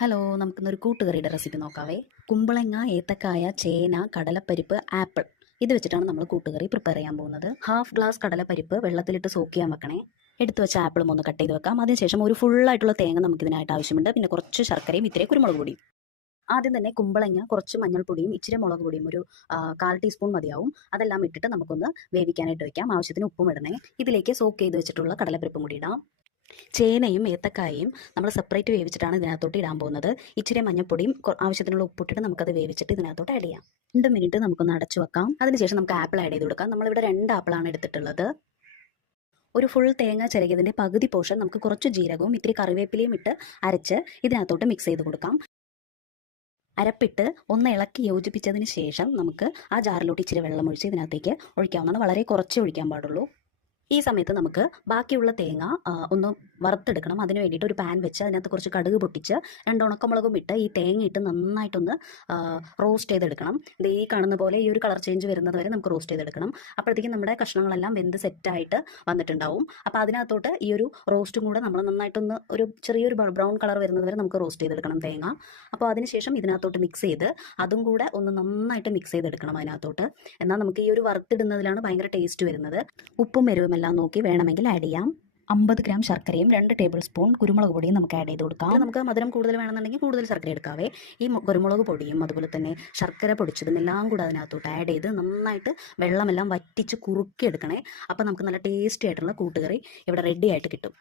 Hello, നമുക്കിന്നൊരു കൂട്ടുകറിയുടെ recipe നോക്കാവേ. കുമ്പളങ്ങ, ഏത്തക്കായ, ചേന, കടലപ്പരിപ്പ്, ആപ്പിൾ ഇത് വെച്ചിട്ടാണ് നമ്മൾ കൂട്ടുകറി പ്രിപ്പയർ ചെയ്യാൻ പോകുന്നത്. ഹാഫ് ഗ്ലാസ് കടലപ്പരിപ്പ് വെള്ളത്തിലിട്ട് സോക്ക് ചെയ്യാൻ വെക്കണേ. എടുത്ത് വെച്ച ആപ്പിളും ഒന്ന് കട്ട് ചെയ്ത് വെക്കാം. അതിനുശേഷം ഒരു ഫുള്ളായിട്ടുള്ള തേങ്ങ നമുക്കിതിനായിട്ട് ആവശ്യമുണ്ട്. പിന്നെ കുറച്ച് ശർക്കരയും ഇത്തിരി കുരുമുളക് പൊടിയും. ആദ്യം തന്നെ കുമ്പളങ്ങ, കുറച്ച് മഞ്ഞൾപ്പൊടിയും ഇച്ചിരി മുളക് പൊടിയും ഒരു 1/4 ടീസ്പൂൺ മതിയാവും. അതെല്ലാം ഇട്ടിട്ട് നമുക്കൊന്ന് വേവിക്കാനായിട്ട് വെക്കാം. ആവശ്യത്തിന് ഉപ്പും ഇടണേ. ഇതിലേക്ക് സോക്ക് ചെയ്ത് വെച്ചിട്ടുള്ള കടലപ്പരിപ്പും കൂടി ഇടാം. ചേനയും ഏത്തക്കായയും നമ്മൾ സെപ്പറേറ്റ് വേവിച്ചിട്ടാണ് ഇതിനകത്തോട്ട് ഇടാൻ പോകുന്നത്. ഇച്ചിരി മഞ്ഞൾപ്പൊടിയും ആവശ്യത്തിനുള്ള ഉപ്പിട്ടിട്ട് നമുക്കത് വേവിച്ചിട്ട് ഇതിനകത്തോട്ട് ആഡ് ചെയ്യാം. 2 മിനിറ്റ് നമുക്കൊന്ന് അടച്ചു വെക്കാം. അതിനുശേഷം നമുക്ക് ആപ്പിൾ ആഡ് ചെയ്ത് കൊടുക്കാം. നമ്മളിവിടെ 2 ആപ്പിളാണ് എടുത്തിട്ടുള്ളത്. ഒരു ഫുൾ തേങ്ങ ചിരകിയതിൻ്റെ പകുതി പോർഷൻ നമുക്ക് കുറച്ച് ജീരകവും ഇത്തിരി കറിവേപ്പിലയും ഇട്ട് അരച്ച് ഇതിനകത്തോട്ട് മിക്സ് ചെയ്ത് കൊടുക്കാം. അരപ്പിട്ട് ഒന്ന് ഇളക്കി യോജിപ്പിച്ചതിന് ശേഷം നമുക്ക് ആ ജാറിലോട്ട് ഇച്ചിരി വെള്ളം ഒഴിച്ച് ഇതിനകത്തേക്ക് ഒഴിക്കാവുന്നതാണ്. വളരെ കുറച്ചേ ഒഴിക്കാൻ പാടുള്ളൂ. ഈ സമയത്ത് നമുക്ക് ബാക്കിയുള്ള തേങ്ങ ഒന്ന് വറുത്തെടുക്കണം. അതിന് വേണ്ടിയിട്ട് ഒരു പാൻ വെച്ച് അതിനകത്ത് കുറച്ച് കടുക് പൊട്ടിച്ച് 2 ഉണക്കമുളകും ഇട്ട് ഈ തേങ്ങ ഇട്ട് നന്നായിട്ടൊന്ന് റോസ്റ്റ് ചെയ്തെടുക്കണം. ഇത് ഈ കാണുന്ന പോലെ ഈ ഒരു കളർ ചേഞ്ച് വരുന്നത് വരെ നമുക്ക് റോസ്റ്റ് ചെയ്തെടുക്കണം. അപ്പോഴത്തേക്കും നമ്മുടെ കഷ്ണങ്ങളെല്ലാം വെന്ത് സെറ്റായിട്ട് വന്നിട്ടുണ്ടാവും. അപ്പോൾ അതിനകത്തോട്ട് ഈ ഒരു റോസ്റ്റും കൂടെ നമ്മൾ നന്നായിട്ടൊന്ന് ഒരു ചെറിയൊരു ബ്രൗൺ കളർ വരുന്നത് വരെ നമുക്ക് റോസ്റ്റ് ചെയ്തെടുക്കണം തേങ്ങ. അപ്പോൾ അതിനുശേഷം ഇതിനകത്തോട്ട് മിക്സ് ചെയ്ത് അതും കൂടെ ഒന്ന് നന്നായിട്ട് മിക്സ് ചെയ്തെടുക്കണം അതിനകത്തോട്ട്. എന്നാൽ നമുക്ക് ഈ ഒരു വറുത്തിടുന്നതിലാണ് ഭയങ്കര ടേസ്റ്റ് വരുന്നത്. ഉപ്പും എരിവും എല്ലാം നോക്കി വേണമെങ്കിൽ ആഡ് ചെയ്യാം. 50 ഗ്രാം ശർക്കരയും 2 ടേബിൾ സ്പൂൺ കുരുമുളക് പൊടിയും നമുക്ക് ആഡ് ചെയ്ത് കൊടുക്കാം. നമുക്ക് മധുരം കൂടുതൽ വേണമെന്നുണ്ടെങ്കിൽ കൂടുതൽ ശർക്കര എടുക്കാവേ. ഈ കുരുമുളക് പൊടിയും അതുപോലെ തന്നെ ശർക്കര പൊടിച്ചതും എല്ലാം കൂടെ അതിനകത്തോട്ട് ആഡ് ചെയ്ത് നന്നായിട്ട് വെള്ളമെല്ലാം വറ്റിച്ച് കുറുക്കിയെടുക്കണേ. അപ്പോൾ നമുക്ക് നല്ല ടേസ്റ്റി ആയിട്ടുള്ള കൂട്ടുകറി ഇവിടെ റെഡി ആയിട്ട് കിട്ടും.